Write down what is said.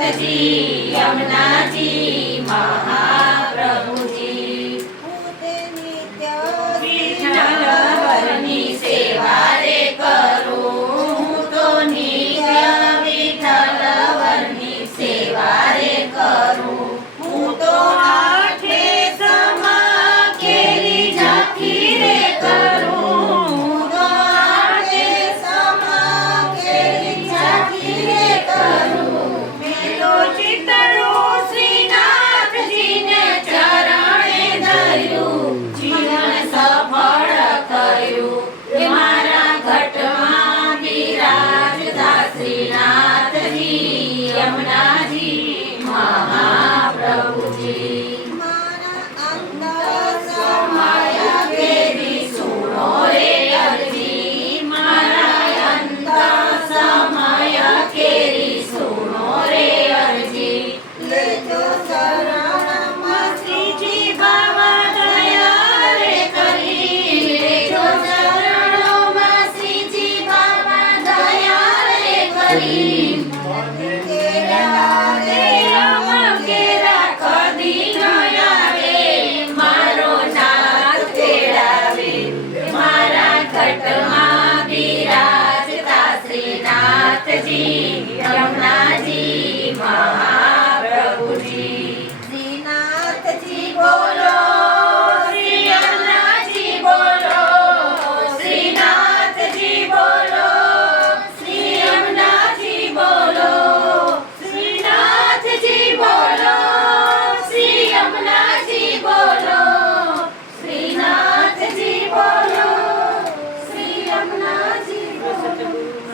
શ્રીનાથજી યમુનાજી મહાપ્રભુજી પૂતે નિત્ય વિઠ્ઠલવરની સેવા રે કરું હું તો નિત્ય વિઠ્ઠલવરની સેવા રે કરું હું તો આઠે સમા કેરી ઝાંખી રે કરું હું તો આઠે સમા કેરી ઝાંખી રે કરું મેલો ચિતડો શ્રીનાથજીને ચરણે ધર્યું જીવન સફળ કર્યું કે મારા ઘટમાં બિરાજતા શ્રીનાથજી યમુનાજી મહાપ્રભુજી મારા અંતર સમય કેરી સુણો રે અરજી મારા અંત સમય કેરી સુણો રે અરજી લેજો શરણમાં શ્રીજી બાવા દયા રે કરી લેજો ચરણોમાં શ્રીજી બાવા દયા રે કરી કેરા રે કેરા કદી ન આવે મારો નાથ તેડાવે મારા ઘટમાં બિરાજતા શ્રીનાથજી યમુનાજી મહાપ્રભુજી શ્રીનાથજી બોલો શ્રી યમુનાજી બોલો શ્રીનાથજી બોલો શ્રી યમુનાજી બોલો શ્રીનાથજી બોલો શ્રી યમુનાજી બોલો શ્રીનાથજી બોલો શ્રી યમુનાજી બોલો